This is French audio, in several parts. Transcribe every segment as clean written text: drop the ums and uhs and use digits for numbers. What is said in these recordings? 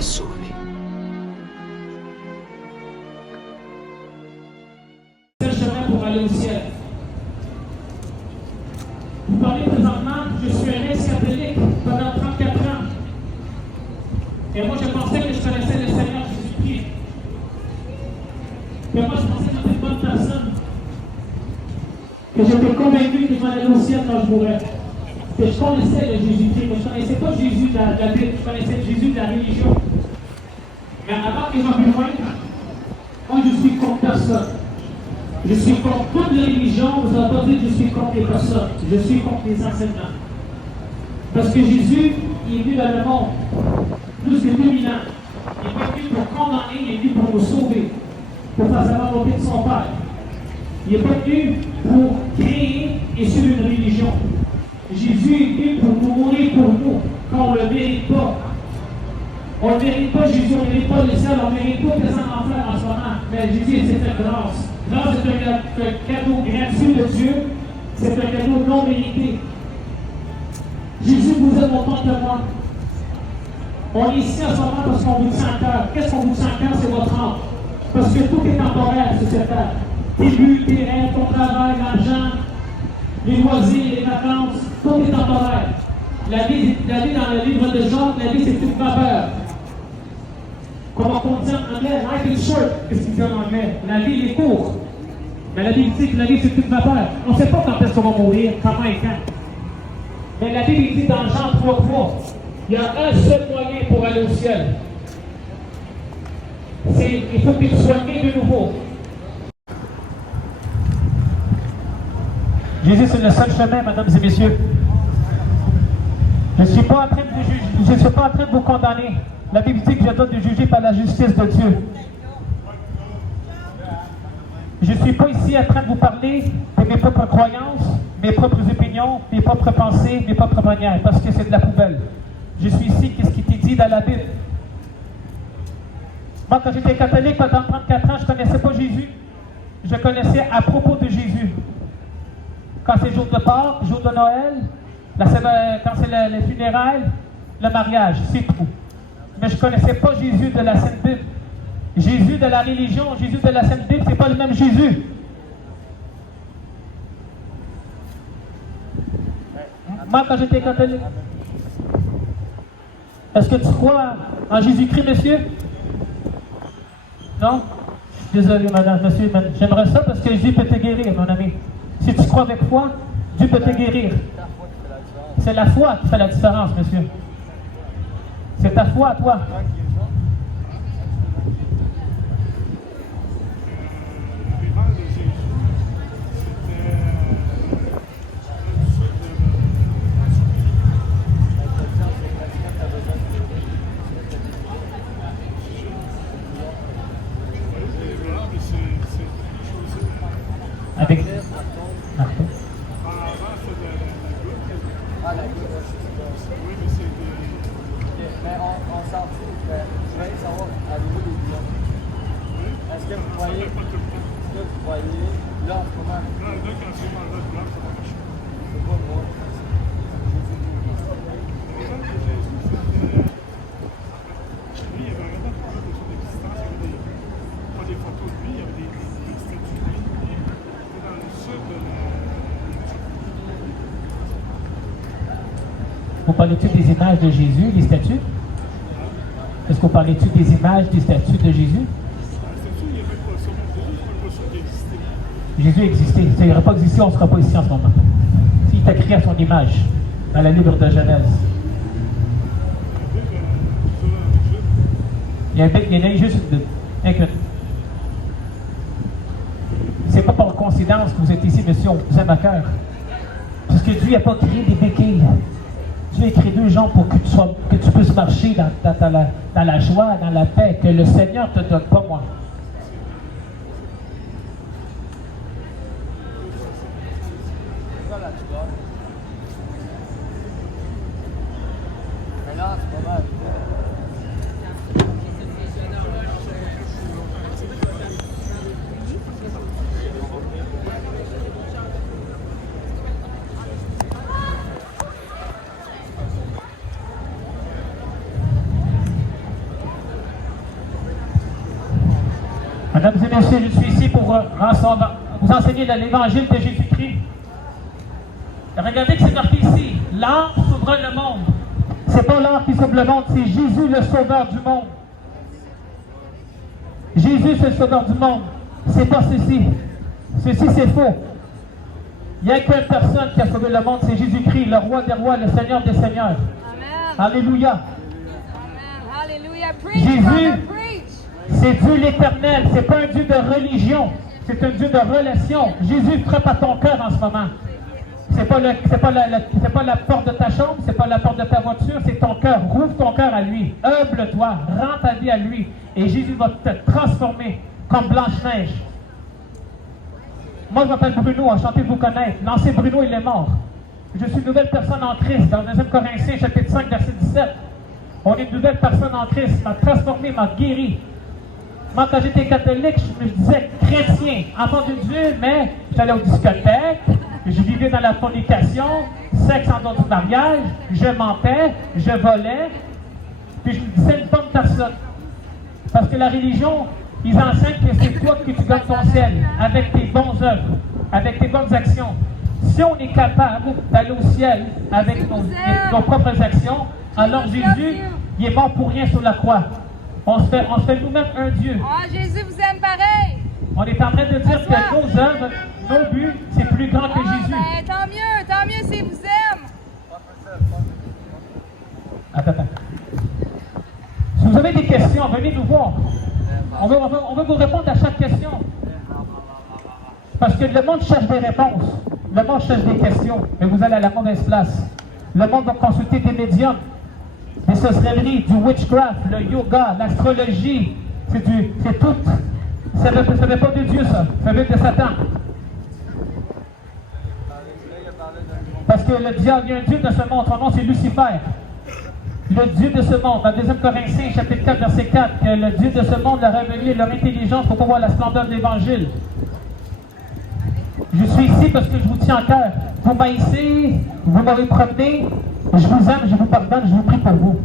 sauvé. C'est le chemin pour aller au ciel. Vous parlez présentement, je suis un ex-catholique pendant 34 ans. Et moi, je pensais que je connaissais le Seigneur Jésus-Christ. Et moi, je pensais que j'étais une bonne personne. Que j'étais convaincu que je m'en allais au ciel quand je mourrais. Que je connaissais le Jésus-Christ, mais je ne connaissais pas Jésus de la Bible, je connaissais Jésus de la religion. Mais avant que je m'en plus loin, moi, je suis contre personne. Je suis contre toute les religions, vous n'avez pas dit que je suis contre les personnes, je suis contre les enseignements. Parce que Jésus, il est venu dans le monde, plus que 2000 ans. Il n'est pas venu pour condamner, il est venu pour nous sauver, pour faire sa volonté de son Père. Il n'est pas venu pour créer et suivre une religion. Jésus est venu pour nous mourir pour nous, quand on ne le mérite pas. On ne mérite pas Jésus, on ne mérite pas le ciel, on ne mérite pas descendre en enfer en ce moment. Mais Jésus, c'est fait grâce. Grâce, c'est un cadeau gratuit de Dieu. C'est un cadeau non mérité. Jésus vous aime autant que moi. On est ici en ce moment parce qu'on vous tient à cœur. Qu'est-ce qu'on vous tient à cœur? C'est votre âme. Parce que tout est temporaire sur cette terre. Tes buts, tes rêves, ton travail, l'argent, les loisirs, les vacances, tout est temporaire. La vie dans le livre de Jean, la vie c'est une vapeur. Comment on dit en anglais? Life is short, qu'est-ce qu'il dit en anglais? La vie est courte. Mais la Bible dit que la vie c'est une vapeur. On ne sait pas quand est-ce qu'on va mourir, comment et quand. Mais la Bible dit dans Jean 3:3, il y a un seul moyen pour aller au ciel. Il faut que tu sois né de nouveau. Jésus, c'est le seul chemin, mesdames et messieurs. Je ne suis pas en train de juger, je ne suis pas en train de vous condamner. La Bible dit que je dois de juger par la justice de Dieu. Je ne suis pas ici en train de vous parler de mes propres croyances, mes propres opinions, mes propres pensées, mes propres manières, parce que c'est de la poubelle. Je suis ici, qu'est-ce qui t'est dit dans la Bible? Moi, quand j'étais catholique pendant 34 ans, je ne connaissais pas Jésus. Je connaissais à propos de Jésus. Quand c'est jour de Pâques, jour de Noël, quand c'est les funérailles, le mariage, c'est tout. Mais je ne connaissais pas Jésus de la Sainte Bible. Jésus de la religion, Jésus de la Sainte Bible, ce n'est pas le même Jésus. Moi, quand j'étais catholique, est-ce que tu crois en Jésus-Christ, monsieur? Non? Désolé, madame, monsieur, j'aimerais ça parce que Dieu peut te guérir, mon ami. Si tu crois avec foi, Dieu peut te guérir. C'est la foi qui fait la différence, monsieur. C'est ta foi à toi. Avec marteau. Mais on s'en fout. Je vais savoir, avez-vous des billons? Est-ce que vous voyez là en ce moment? C'est pas moi. Lui, il y avait un peu de son existence, il y avait pas des photos de lui, il y avait des statues de lui. C'était dans le sud de la... Vous parlez-tu des images de Jésus, les statues? Est-ce que vous parlez-tu des images, des statues de Jésus? La statue, il n'y avait pas ça. Jésus, je ne suis pas sûr qu'il existait. Jésus existait. S'il n'aurait pas existé, on ne sera pas ici en ce moment. Il t'a créé à son image, dans le livre de Genèse. Il y en a juste une. C'est pas par coïncidence que vous êtes ici, monsieur, on vous aime à cœur. Parce que Dieu n'a pas créé des béquilles. Dieu a créé deux gens pour que tu puisses marcher dans la joie, dans la paix, que le Seigneur ne te donne pas, moi. C'est ça la joie. Mais là, c'est pas mal. Mesdames et messieurs, je suis ici pour vous enseigner l'évangile de Jésus-Christ. Regardez que c'est marqué ici. L'art sauvera le monde. C'est pas l'art qui sauve le monde, c'est Jésus le sauveur du monde. Jésus c'est le sauveur du monde. C'est pas ceci. Ceci c'est faux. Il n'y a qu'une personne qui a sauvé le monde, c'est Jésus-Christ, le roi des rois, le Seigneur des seigneurs. Amen. Alléluia. Amen. Hallelujah. Preach, Jésus, brother, preach. c'est Dieu l'éternel, c'est pas un Dieu de religion, c'est un Dieu de relation. Jésus frappe à ton cœur en ce moment. C'est pas la porte de ta chambre, c'est pas la porte de ta voiture, c'est ton cœur. Rouvre ton cœur à lui, humble-toi, rends ta vie à lui, et Jésus va te transformer comme Blanche-Neige. Moi, je m'appelle Bruno, enchanté de vous connaître. L'ancien Bruno, il est mort. Je suis une nouvelle personne en Christ. Dans 2 Corinthiens, chapitre 5, verset 17. On est une nouvelle personne en Christ. M'a transformé, m'a guéri. Moi, quand j'étais catholique, je me disais chrétien, enfant de Dieu, mais j'allais aux discothèques, je vivais dans la fornication, sexe en dehors du mariage, je mentais, je volais, puis je me disais une bonne personne. Parce que la religion, ils enseignent que c'est toi que tu gagnes ton ciel, avec tes bonnes œuvres, avec tes bonnes actions. Si on est capable d'aller au ciel avec nos propres actions, alors Jésus, il est mort pour rien sur la croix. On se fait nous-mêmes un Dieu. Ah, Jésus vous aime pareil. On est en train de dire que nos œuvres, nos buts, c'est plus grand que Jésus. Ben, tant mieux s'il vous aime. Attends. Si vous avez des questions, venez nous voir. On veut vous répondre à chaque question. Parce que le monde cherche des réponses. Le monde cherche des questions. Mais vous allez à la mauvaise place. Le monde va consulter des médiums, des sorcelleries, du witchcraft, le yoga, l'astrologie. C'est tout. Ça ne vient pas de Dieu, ça. Ça vient de Satan. Parce que le diable, il y a un Dieu de ce monde. Son nom, c'est Lucifer. Le Dieu de ce monde, dans 2 Corinthiens, chapitre 4, verset 4, que le Dieu de ce monde a révélé leur intelligence pour pouvoir la splendeur de l'Évangile. Je suis ici parce que je vous tiens en cœur. Vous m'haïssez, vous m'avez promené, je vous aime, je vous pardonne, je vous prie pour vous.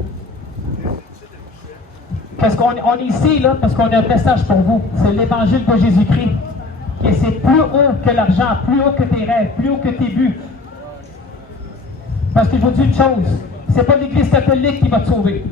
Parce qu'on est ici là, parce qu'on a un message pour vous. C'est l'Évangile de Jésus-Christ. Et c'est plus haut que l'argent, plus haut que tes rêves, plus haut que tes buts. Parce que je vous dis une chose. C'est pas l'Église catholique qui va te sauver.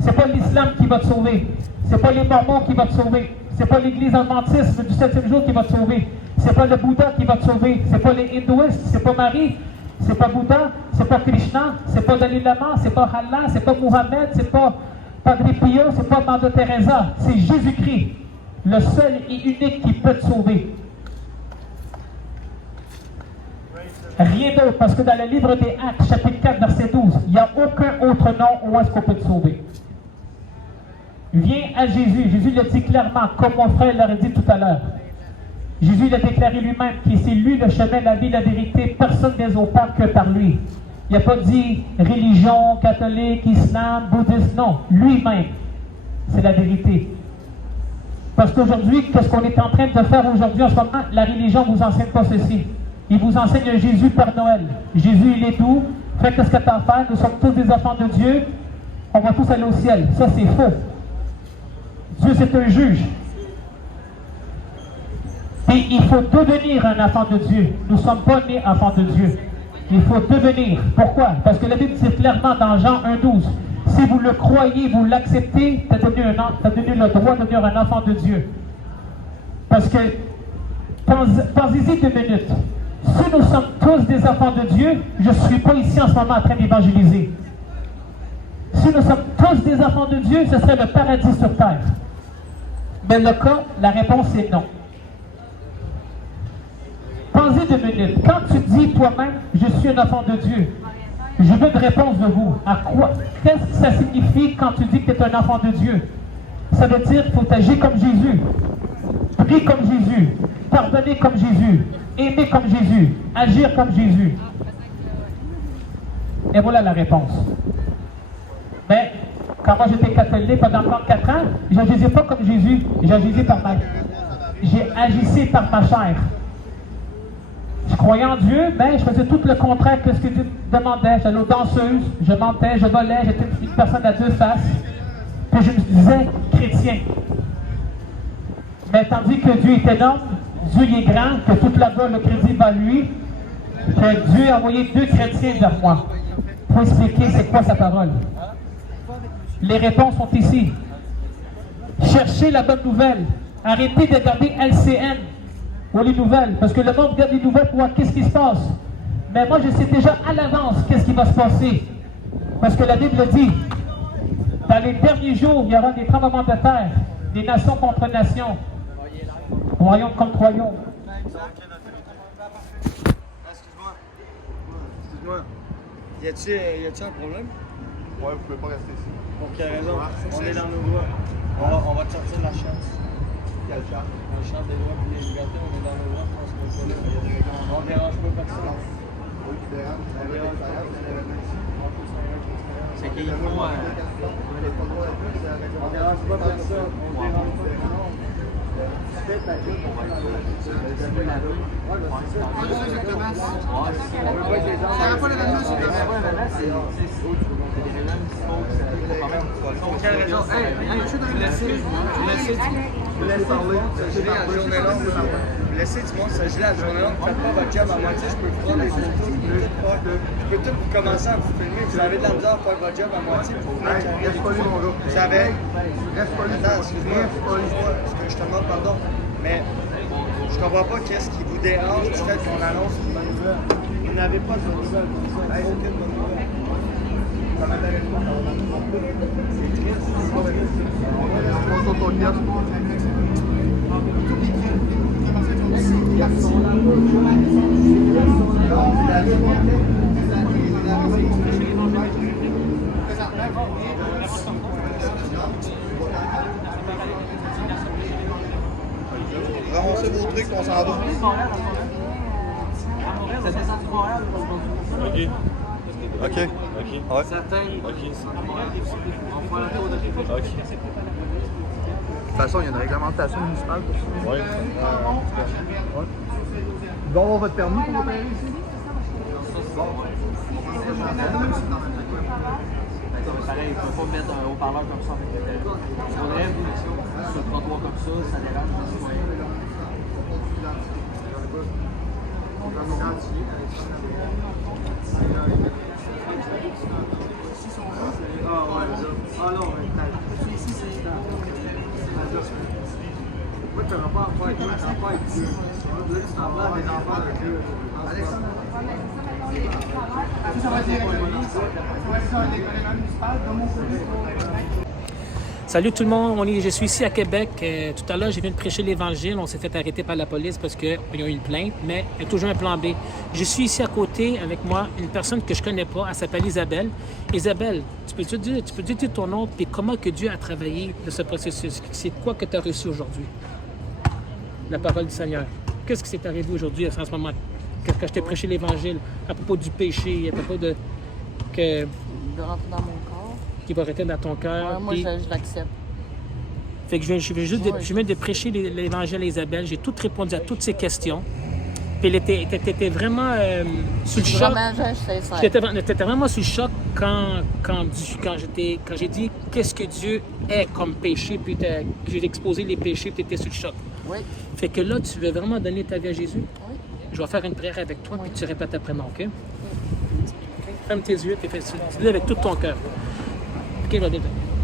C'est pas l'islam qui va te sauver. C'est pas les mormons qui vont te sauver. C'est pas l'Église adventiste du 7e jour qui va te sauver. C'est pas le Bouddha qui va te sauver. C'est pas les hindouistes. C'est pas Marie. C'est pas Bouddha. C'est pas Krishna. C'est pas Dalai Lama. C'est pas Allah. C'est pas Mohammed. C'est pas Padre Pio. C'est pas Mère Teresa. C'est Jésus-Christ. Le seul et unique qui peut te sauver. Rien d'autre, parce que dans le livre des Actes, chapitre 4, verset 12, il n'y a aucun autre nom où est-ce qu'on peut te sauver. Viens à Jésus. Jésus l'a dit clairement, comme mon frère l'aurait dit tout à l'heure. Jésus l'a déclaré lui-même, que c'est lui le chemin, la vie, la vérité. Personne n'est au Père que par lui. Il n'a pas dit religion, catholique, islam, bouddhisme. Non, lui-même. C'est la vérité. Parce qu'aujourd'hui, qu'est-ce qu'on est en train de faire aujourd'hui en ce moment? La religion ne vous enseigne pas ceci. Il vous enseigne un Jésus Père Noël. Jésus, il est doux. Fais qu'est-ce que tu as à faire. Nous sommes tous des enfants de Dieu. On va tous aller au ciel. Ça, c'est faux. Dieu, c'est un juge. Et il faut devenir un enfant de Dieu. Nous ne sommes pas nés enfants de Dieu. Il faut devenir. Pourquoi? Parce que la Bible dit clairement dans Jean 1,12, si vous le croyez, vous l'acceptez, tu as donné le droit de devenir un enfant de Dieu. Parce que, pensez-y 2 minutes. Si nous sommes tous des enfants de Dieu, je ne suis pas ici en ce moment en train d'évangéliser. Si nous sommes tous des enfants de Dieu, ce serait le paradis sur terre. Mais le cas, la réponse est non. Pensez 2 minutes. Quand tu dis toi-même, je suis un enfant de Dieu, je veux une réponse de vous. À quoi? Qu'est-ce que ça signifie quand tu dis que tu es un enfant de Dieu? Ça veut dire qu'il faut agir comme Jésus, prier comme Jésus, pardonner comme Jésus, aimer comme Jésus, agir comme Jésus. Et voilà la réponse. Mais quand moi j'étais catholique pendant 34 ans, je n'agissais pas comme Jésus, j'agissais par ma... J'ai agissé par ma chair. Je croyais en Dieu, mais je faisais tout le contraire que ce que Dieu demandait. J'allais aux danseuses, je mentais, je volais, j'étais une personne à 2 faces. Puis je me disais chrétien. Mais tandis que Dieu est énorme, Dieu est grand, que toute la gloire, le crédit va à lui, que Dieu a envoyé 2 chrétiens vers moi pour expliquer c'est quoi sa parole. Les réponses sont ici. Cherchez la bonne nouvelle. Arrêtez de regarder LCN ou les nouvelles, parce que le monde regarde les nouvelles pour voir qu'est-ce qui se passe. Mais moi, je sais déjà à l'avance qu'est-ce qui va se passer. Parce que la Bible dit, dans les derniers jours, il y aura des tremblements de terre, des nations contre nations, royaume contre royaume. Excuse-moi. Y a-t-il un problème? Ouais, vous pouvez pas rester ici. Pour quelle raison? On est dans nos droits. On va te sortir de la chance. Quelle charte? La charte des droits et des libertés, on est dans nos droits, on se met pas là. On ne dérange pas personne. Oui, tu déranges. On dérange pas personne. C'est qu'il faut... On On dérange pas personne. On dérange pas personne. Fais ta gueule, on va aller. Pour quelle raison? Laissez du monde se geler la journée longue. Faites pas votre job à moitié. Je peux prendre des photos, je peux tout commencer à vous filmer. Vous avez de la misère à faire votre job à moitié. Reste poli, mon gars. Vous savez. Reste poli. Attends, excuse-moi. Je te demande pardon. Mais je comprends pas qu'est-ce qui vous dérange du fait qu'on annonce une bonne nouvelle. Vous n'avez pas de bonne nouvelle comme ça. Aucune bonne nouvelle. Ça m'intéresse pas. C'est triste. On va sur ton kiosque. Ramassez vos trucs, on s'en va. OK. OK. Ouais. Certains. OK. On fera le tour de tout. OK. De toute façon, il y a une réglementation municipale pour ça. Oui. Ouais. Vous devez avoir votre permis pour opérer ici? Pareil, il ne faut pas mettre un haut-parleur comme ça avec le téléphone. Il faudrait, sur le trottoir comme ça dérange les citoyens. Ah non, ici c'est moi, tu n'auras pas à faire avec Dieu. Là, tu t'en vas des enfants avec Dieu. Ça va être des règlements municipaux dans mon côté. Salut tout le monde, je suis ici à Québec. Tout à l'heure, je viens de prêcher l'Évangile. On s'est fait arrêter par la police parce qu'ils ont eu une plainte, mais il y a toujours un plan B. Je suis ici à côté avec moi, une personne que je ne connais pas. Elle s'appelle Isabelle. Isabelle, tu peux dire ton nom et comment que Dieu a travaillé de ce processus? C'est quoi que tu as reçu aujourd'hui? La parole du Seigneur. Qu'est-ce qui s'est arrivé aujourd'hui en ce moment? Quand je t'ai prêché l'Évangile à propos du péché, à propos de... De rentrer dans mon corps. Qui va rester dans ton cœur. Ouais, moi, je l'accepte. Fait que je viens de prêcher l'Évangile à Isabelle. J'ai tout répondu à toutes ses questions. Puis t'étais vraiment sous le choc. T'étais vraiment sous le choc quand j'ai dit qu'est-ce que Dieu est comme péché, puis j'ai exposé les péchés, puis t'étais sous le choc. Oui. Fait que là, tu veux vraiment donner ta vie à Jésus? Oui. Je vais faire une prière avec toi, Oui. puis tu répètes après moi, OK? Ferme tes yeux, puis fais-le avec tout ton cœur. OK,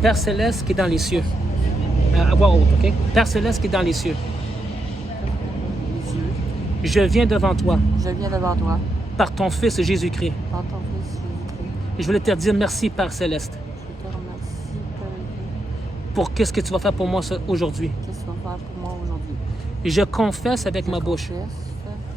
Père Céleste qui est dans les cieux. À voix haute, OK? Père Céleste qui est dans les cieux. Je viens devant toi. Je viens devant toi. Par ton Fils Jésus-Christ. Par ton Fils Jésus-Christ. Et je voulais te dire merci, Père Céleste, Je te remercie, Père. pour qu'est-ce que tu vas faire pour moi aujourd'hui. Qu'est-ce que tu vas faire pour moi aujourd'hui? Et je confesse avec ma bouche.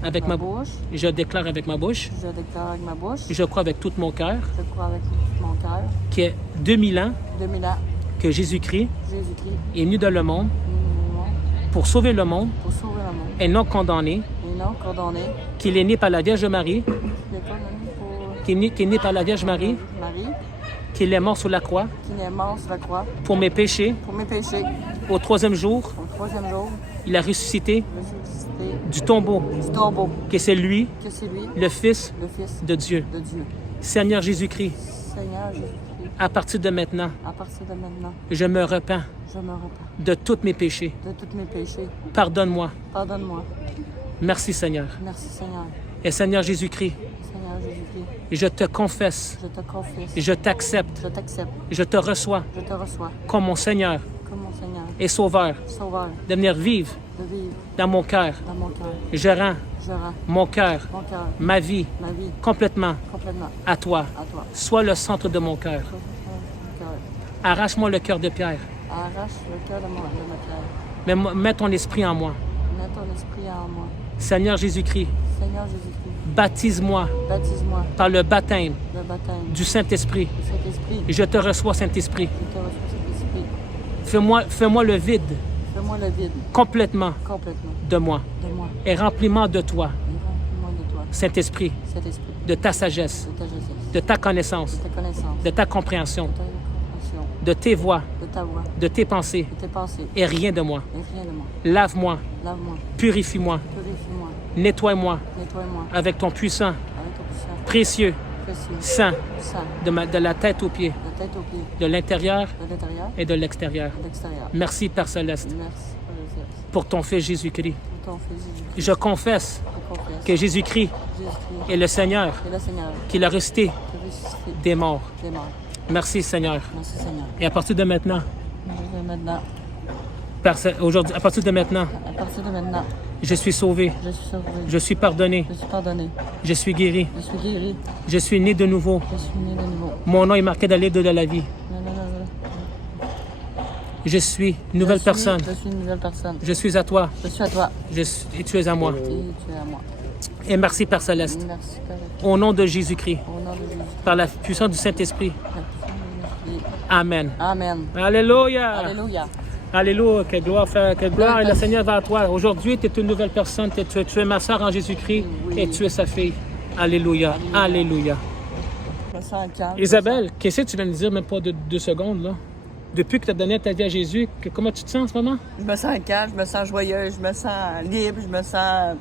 Avec ma bouche. Je déclare avec ma bouche. Je déclare avec ma bouche. Et je crois avec tout mon cœur Je crois avec tout mon cœur. qu'il y a 2000 ans 2000 ans, que Jésus-Christ Jésus-Christ est venu dans le monde est pour sauver le monde pour sauver le monde. et non condamné, Et non condamné. qu'il est né par la Vierge Marie, Il est condamné pour qu'il est né par la Vierge Marie, Marie, qu'il est mort sur la croix qui est mort sur la croix pour mes péchés. pour mes péchés. Au 3e jour, Au 3e jour, il a ressuscité ressuscité du tombeau, du tombeau. que c'est lui, Que c'est lui, le Fils le Fils de Dieu. de Dieu. Seigneur Jésus-Christ, Seigneur Jésus-Christ, À partir de maintenant, à partir de maintenant, je me repens je me repens de tous mes péchés. de tous mes péchés. Pardonne-moi. Pardonne-moi. Merci Seigneur. Merci Seigneur. Et Seigneur Jésus-Christ, Seigneur Jésus-Christ, je te confesse, je te confesse, je t'accepte, je t'accepte, je te reçois je te reçois comme mon Seigneur comme mon Seigneur, et Sauveur, Sauveur, de venir vivre de vivre dans mon cœur. dans mon cœur. Je rends Je rends mon cœur, mon cœur, ma vie, ma vie, complètement complètement à toi. à toi. Sois le centre de mon cœur. Sois mon cœur. Arrache-moi le cœur de pierre, Arrache le cœur de ma cœur. mais mets ton esprit en moi. Mets ton esprit en moi. Seigneur Jésus-Christ, Seigneur Jésus-Christ, baptise-moi baptise-moi par le baptême le baptême du Saint-Esprit. du Saint-Esprit. Je te reçois, Saint-Esprit. Je te reçois Saint-Esprit. Fais-moi le vide Fais-moi le vide complètement complètement de moi de moi et remplis-moi de toi, et remplis-moi de toi, Saint-Esprit, Saint-Esprit, de ta sagesse, de ta sagesse, de ta connaissance, de ta connaissance, de ta compréhension, de ta compréhension, de tes voix, de ta voix, de tes pensées de tes pensées, et rien de moi. et rien de moi. Lave-moi, Lave-moi, purifie-moi, purifie-moi, nettoie-moi nettoie-moi avec ton puissant, avec ton puissant, précieux, précieux, sang sang, de la tête aux pieds, de tête aux pieds, de l'intérieur de l'intérieur et de l'extérieur. et de l'extérieur. Merci, Père Céleste, Merci pour le Christ, pour ton Fils Jésus-Christ. pour ton Fils Jésus-Christ. Je confesse Je confesse que Jésus-Christ Jésus-Christ est le Seigneur est le Seigneur qui l'a ressuscité qui ressuscité des morts. des morts. Merci, Seigneur. Merci Seigneur. Et à partir de maintenant, Maintenant, aujourd'hui, à partir de maintenant, à partir de maintenant, je suis sauvé, je suis sauvé, je suis pardonné, je suis pardonné, je suis guéri, je suis guéri, je suis né de nouveau. je suis né de nouveau. Mon nom est marqué dans le livre de la vie. Non, non, non, non. Je suis une nouvelle personne. Je suis une nouvelle personne. Je suis à toi Je suis à toi et tu es à moi. et tu es à moi. Et merci, Père Céleste. Merci Père. Au nom de Jésus-Christ, Au nom de Jésus. par la puissance du Saint-Esprit. Amen. Amen. Alléluia. Alléluia. Alléluia. Que gloire et le Seigneur va à toi. Aujourd'hui, tu es une nouvelle personne. Tu es ma soeur en Jésus-Christ et tu es sa fille. Alléluia. Alléluia. Je me sens calme. Isabelle, qu'est-ce que tu viens de dire, même pas de 2 secondes, là? Depuis que tu as donné ta vie à Jésus, comment tu te sens en ce moment? Je me sens calme, je me sens joyeuse, je me sens libre, je me sens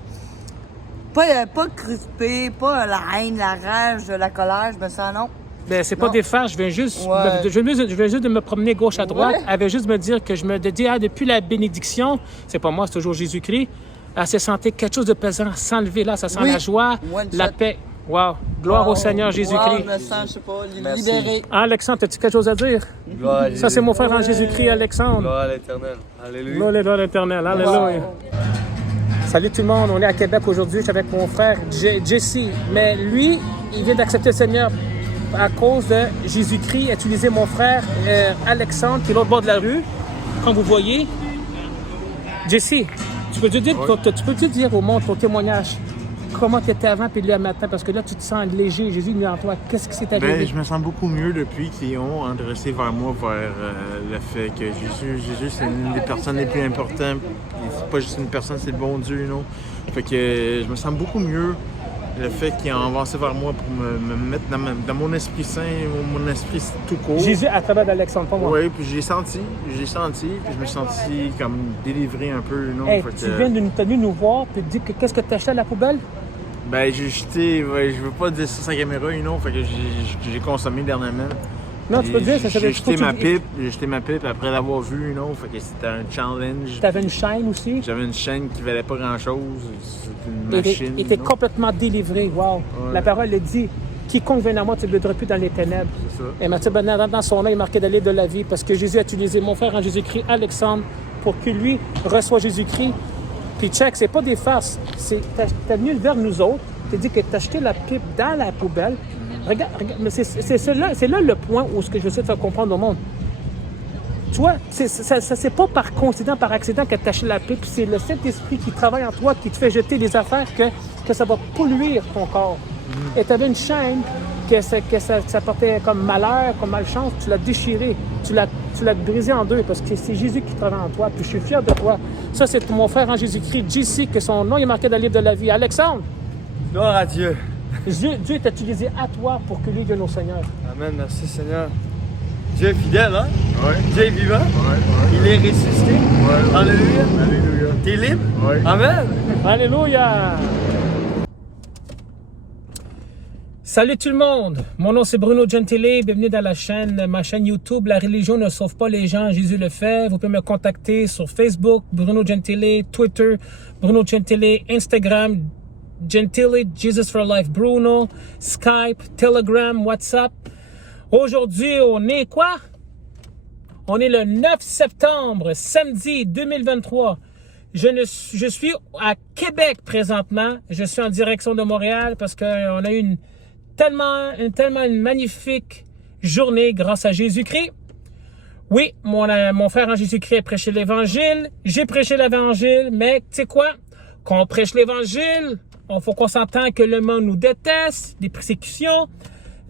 pas crispée, pas la haine, la rage, la colère, je me sens non. Ben, c'est pas Non. des farces, je viens juste, Ouais. je viens juste de me promener gauche à droite. Ouais. Elle veut juste me dire que je me dis, depuis la bénédiction, c'est pas moi, c'est toujours Jésus-Christ, elle s'est sentie quelque chose de pesant s'enlever là, ça sent Oui. la joie, One la shot. paix. Wow. Gloire au Seigneur Wow, Jésus-Christ. je me sens, je sais pas, Merci. libérée. Alexandre, as-tu quelque chose à dire? Gloire à Ça, c'est mon frère en Jésus-Christ, Alexandre. Gloire à l'éternel. Alléluia. Gloire à l'éternel. Alléluia. Salut tout le monde, on est à Québec aujourd'hui, je suis avec mon frère Jesse. Mais lui, il vient d'accepter le Seigneur à cause de Jésus-Christ. Il a utilisé mon frère Alexandre, qui est l'autre bord de la rue, comme vous voyez. Jesse, tu peux-tu dire au monde ton témoignage? Comment tu étais avant puis lui à matin? Parce que là, tu te sens léger. Jésus est venu en toi. Qu'est-ce qui s'est arrivé? Ben, je me sens beaucoup mieux depuis qu'ils ont adressé vers moi vers le fait que Jésus c'est une des personnes les plus importantes. C'est pas juste une personne, c'est le bon Dieu, non? Fait que je me sens beaucoup mieux le fait qu'ils ont avancé vers moi pour me mettre dans mon esprit saint, mon esprit tout court. Jésus à travers d'Alexandre, pas moi. Oui, puis j'ai senti, puis je me suis senti comme délivré un peu, non? Hey, Fait tu que- viens de nous nous voir, tu te dis que qu'est-ce que tu as acheté à la poubelle? Ben, j'ai jeté, je veux pas dire ça sur la caméra, fait que j'ai consommé dernièrement. Non, tu peux dire, ça J'ai fait jeté ma pipe après l'avoir vu, fait que c'était un challenge. Tu avais une chaîne aussi. J'avais une chaîne qui valait pas grand-chose, c'était une Il machine. était non? complètement délivré. Wow. Ouais. La parole le dit. Quiconque vient à moi, tu ne le plus dans les ténèbres. C'est ça. Et Matthieu Bernard, dans son nom, il est marqué dans le livre de la vie parce que Jésus a utilisé mon frère en Jésus-Christ, Alexandre, pour que lui reçoive Jésus-Christ. Puis check, c'est pas des farces. T'as venu vers nous autres, t'as dit que t'as acheté la pipe dans la poubelle. Regarde, mais c'est là le point où ce que je veux essayer de faire comprendre au monde. Toi, ça c'est pas par coïncidence, par accident que tu achètes la pipe, c'est le Saint-Esprit qui travaille en toi, qui te fait jeter des affaires que ça va polluer ton corps. Et tu avais une chaîne que ça portait comme malheur, comme malchance, tu l'as déchirée, tu l'as brisée en deux parce que c'est Jésus qui travaille en toi, puis je suis fier de toi. Ça, c'est mon frère en Jésus-Christ, JC, que son nom est marqué dans le livre de la vie. Alexandre, Gloire à Dieu. Dieu t'a utilisé à toi pour que lui vienne au Seigneur. Amen, merci Seigneur. Dieu est fidèle, hein? Ouais. Dieu est vivant. Ouais. Il est ressuscité. Ouais. Alléluia. Alléluia. T'es libre? Ouais. Amen. Alléluia! Salut tout le monde, mon nom c'est Bruno Gentile, bienvenue dans ma chaîne YouTube. La religion ne sauve pas les gens, Jésus le fait. Vous pouvez me contacter sur Facebook, Bruno Gentile, Twitter, Bruno Gentile, Instagram, Gentile, Jesus for Life Bruno, Skype, Telegram, WhatsApp. Aujourd'hui, on est quoi? On est le 9 septembre, samedi 2023. Je suis à Québec présentement. Je suis en direction de Montréal parce qu'on a eu une magnifique journée grâce à Jésus-Christ. Oui, mon frère en Jésus-Christ a prêché l'Évangile. J'ai prêché l'Évangile, mais tu sais quoi? Quand on prêche l'Évangile, il faut qu'on s'entende que le monde nous déteste, des persécutions,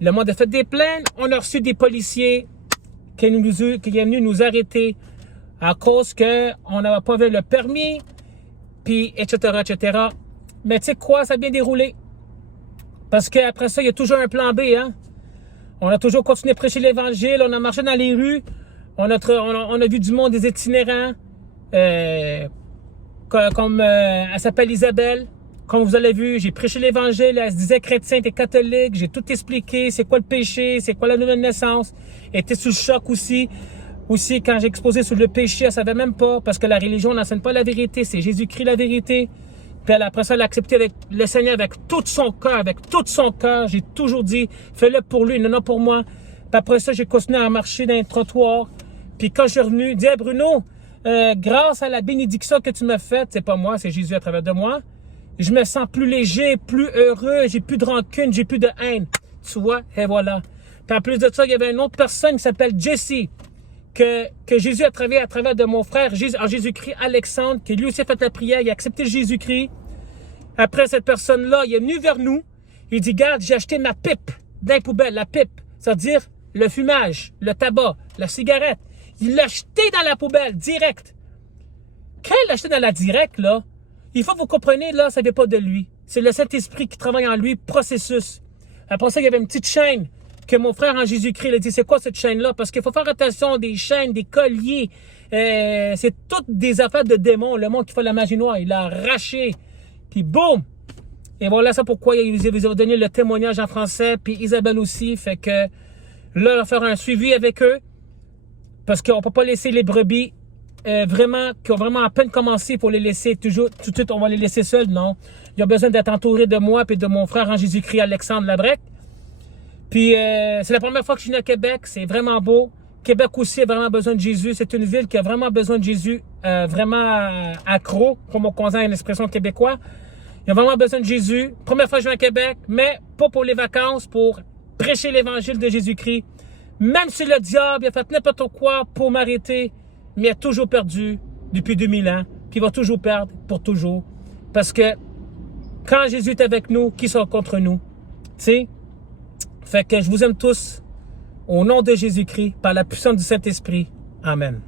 le monde a fait des plaintes. On a reçu des policiers qui est venu nous arrêter à cause qu'on n'avait pas vu le permis, puis etc., etc. Mais tu sais quoi? Ça a bien déroulé. Parce qu'après ça, il y a toujours un plan B, hein. On a toujours continué à prêcher l'Évangile, on a marché dans les rues, on a vu du monde, des itinérants, comme elle s'appelle Isabelle. Comme vous avez vu, j'ai prêché l'Évangile, elle se disait chrétienne et catholique, j'ai tout expliqué, c'est quoi le péché, c'est quoi la nouvelle naissance. Elle était sous le choc aussi. Aussi, quand j'ai exposé sur le péché, elle savait même pas, parce que la religion n'enseigne pas la vérité, c'est Jésus-Christ la vérité. Puis après ça, elle a accepté avec le Seigneur avec tout son cœur, J'ai toujours dit, fais-le pour lui, non pour moi. Puis après ça, j'ai continué à marcher dans les trottoirs. Puis quand je suis revenu, je dis, hey Bruno, grâce à la bénédiction que tu m'as faite, c'est pas moi, c'est Jésus à travers de moi, je me sens plus léger, plus heureux, j'ai plus de rancune, j'ai plus de haine. Tu vois, et voilà. Puis en plus de ça, il y avait une autre personne qui s'appelle Jessie, que Jésus a travaillé à travers de mon frère en Jésus-Christ, Alexandre, qui lui aussi a fait la prière, il a accepté Jésus-Christ. Après, cette personne-là, il est venu vers nous, il dit, regarde, j'ai acheté ma pipe dans les poubelles, la pipe, c'est-à-dire le fumage, le tabac, la cigarette. Il l'a acheté dans la poubelle, direct. Quand il l'a acheté dans la direct, là, il faut que vous compreniez, là, ça ne vient pas de lui. C'est le Saint-Esprit qui travaille en lui, processus. Après ça, il y avait une petite chaîne que mon frère en Jésus-Christ, il a dit, c'est quoi cette chaîne-là? Parce qu'il faut faire attention des chaînes, des colliers. C'est toutes des affaires de démons. Le monde qui fait la magie noire, il l'a arraché. Puis boum! Et voilà, ça pourquoi il vous a donné le témoignage en français. Puis Isabelle aussi. Fait que là, on va faire un suivi avec eux. Parce qu'on ne peut pas laisser les brebis vraiment, qui ont vraiment à peine commencé pour les laisser tout de suite, on va les laisser seuls. Non. Il y a besoin d'être entouré de moi et de mon frère en Jésus-Christ, Alexandre Labrec. Puis c'est la première fois que je suis à Québec, c'est vraiment beau. Québec aussi a vraiment besoin de Jésus. C'est une ville qui a vraiment besoin de Jésus, vraiment accro, comme on connaît une expression québécoise. Il a vraiment besoin de Jésus. Première fois que je viens à Québec, mais pas pour les vacances, pour prêcher l'évangile de Jésus-Christ. Même si le diable a fait n'importe quoi pour m'arrêter, mais il a toujours perdu depuis 2000 ans, puis il va toujours perdre pour toujours. Parce que quand Jésus est avec nous, qui sont contre nous? Tu sais? Fait que je vous aime tous, au nom de Jésus-Christ, par la puissance du Saint-Esprit. Amen.